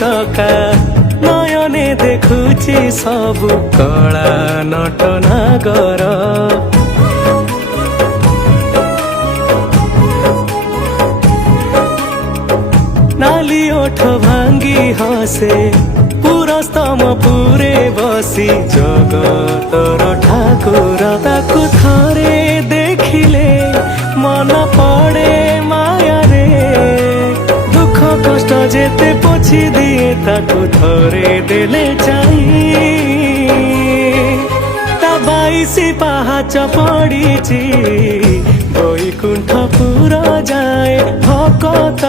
चका नयने देखुची सबु कला नटनागर नाली ओठ भांगी हसे पूरा स्तम पूरे बसी जगतर ठाकुर ताकु थरे देखिले मन पड़े माया रे दुख कष्ट जेते पोछि दिए ताकु थरे देले चाही ता 22 पाहाच पड़ीची बैकुंठपुर जाए भकत